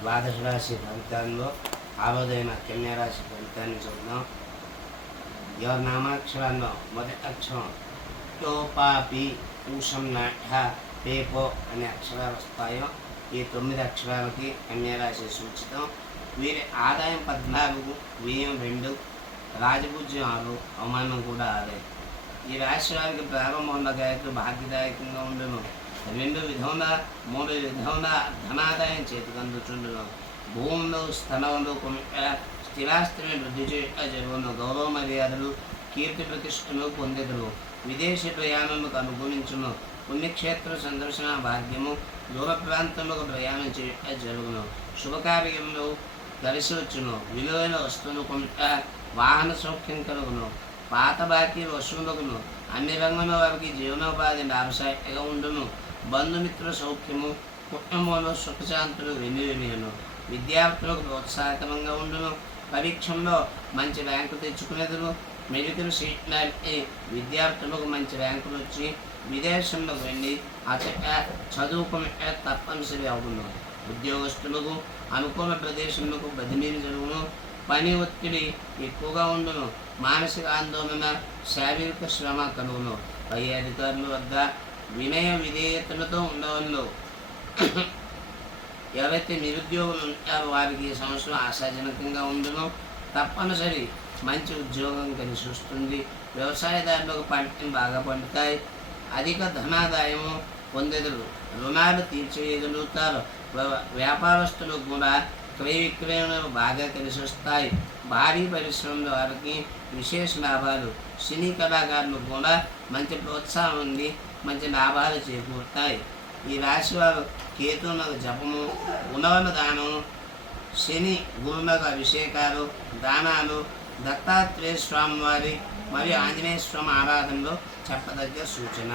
ద్వాదశ రాశి ఫలితాల్లో ఆరోదైన కన్యారాశి ఫలితాన్ని చూద్దాం. ఎవరి నామాక్షరాల్లో మొదటి అక్షరం టోపాపి పూషం నాఠ పేపో అనే అక్షరాలు వస్తాయో ఈ 9 అక్షరాలకి కన్యారాశి సూచితం. వీరి ఆదాయం 14, వ్యయం 2, రాజపూజ్యం 6, అవమానం కూడా 6. ఈ రాశి వారికి ప్రారంభంలో భాగ్యదాయకంగా ఉండును. 2 విధముల 3 విధముల ధనాదాయం చేతికి అందుచుండును. భూములు స్థలములు స్థిరాస్తిని వృద్ధి చేయట జరుగును. గౌరవ మర్యాదలు కీర్తి ప్రతిష్టలు పొందెదరు. విదేశీ ప్రయాణములకు అనుకూలించును. పుణ్యక్షేత్ర సందర్శన భాగ్యము. దూర ప్రాంతములకు ప్రయాణం చేయట జరుగును. శుభకార్యములు కలిసి వచ్చును. విలువైన వస్తువులు కొంట వాహన సౌఖ్యం కలుగును. పాత బాకీ వసూలుగును. అన్ని రంగంలో వారికి జీవనోపాధి లాభసాటిగా ఉండును. బంధుమిత్రుల సౌఖ్యము. కుటుంబంలో సుఖశాంతులు వెన్నువెనియను. విద్యార్థులకు ప్రోత్సాహకరంగా ఉండును. పరీక్షల్లో మంచి ర్యాంకు తెచ్చుకునేదురు. మెడికల్ సీట్లాంటి విద్యార్థులకు మంచి ర్యాంకులు వచ్చి విదేశంలోకి వెళ్ళి అచట చదువుకునే తప్పనిసరి అవును. ఉద్యోగస్తులకు అనుకూల ప్రదేశంలో బదిలీలు జరుగును. పని ఒత్తిడి ఎక్కువగా ఉండును. మానసిక ఆందోళన శారీరక శ్రమ కలుగును. పై అధికారుల వద్ద వినయ విధేయతలతో ఉండవలను. ఎవరైతే నిరుద్యోగులు ఉంటారో వారికి ఈ సంవత్సరం ఆశాజనకంగా ఉండును. తప్పనిసరి మంచి ఉద్యోగం కలిసి వస్తుంది. వ్యవసాయదారులకు పంటలు బాగా పండుతాయి. అధిక ధనాదాయము పొందెదరు. రుణాలు తీర్చివేయగలుగుతారు. వ్యాపారస్తులు కూడా క్రయ విక్రయాలు బాగా కలిసి వస్తాయి. భారీ పరిశ్రమల వారికి విశేష లాభాలు. సినీ కళాకారులు కూడా మంచి ప్రోత్సాహం ఉంది. మంచి లాభాలు చేకూరుతాయి. ఈ రాశి వారు కేతువునకు జపము, గుణవన దానము, శని గురునకు అభిషేకాలు, దానాలు, దత్తాత్రేయ స్వామి వారి మరియు ఆంజనేయ స్వామి ఆరాధనలో చెప్పదగ్గ సూచన.